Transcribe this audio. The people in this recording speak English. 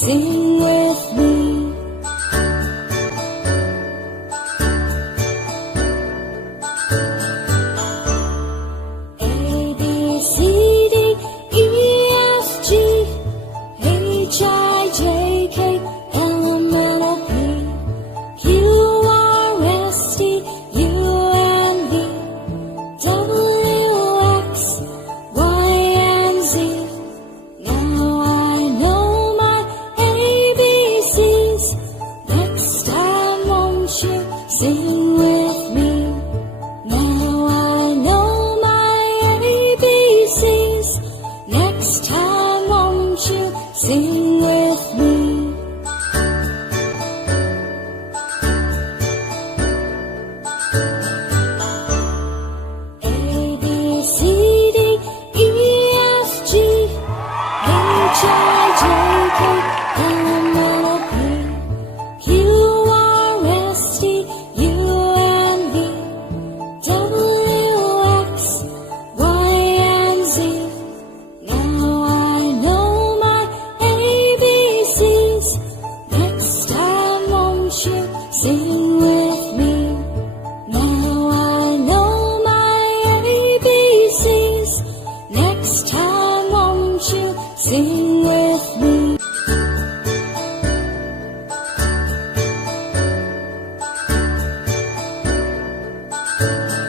Sing with me. A, B, C, D, E, F, G, H, I, J, K, L, M, N, O, P, Q, R, S, T, U, and V, W, X, Y, and Z. Now I know my ABCs. Next time won't you sing with me? Now I know my ABCs. Next time won't you sing with me? A, B, C, D, E, F, G, H, I, J, K, L, M, N, O, P, Q, R, S, T, U, and V, W, X, Y, and Z. Now I know my ABCs. Next time won't you sing with me? Now I know my ABCs. Next time won't you sing